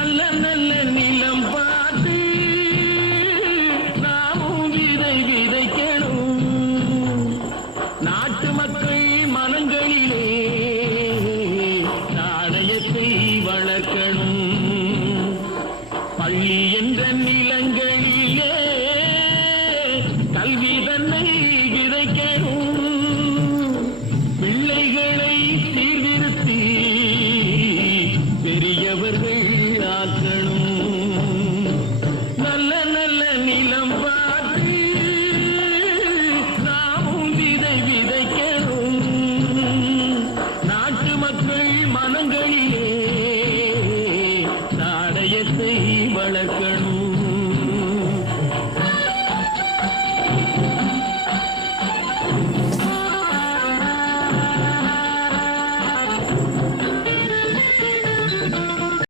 நல்ல நல்ல நிலம் பார்த்து நாமும் விதை விதைக்கணும். நாட்டு மக்கள் மனங்களிலே நாணயத்தை வளர்க்கணும். பள்ளி என்ற நிலங்களிலே கல்வி தன்னை விதைக்கணும். பிள்ளைகளை சீர்திருத்தி பெரியவர்கள் ஆக்கணும்.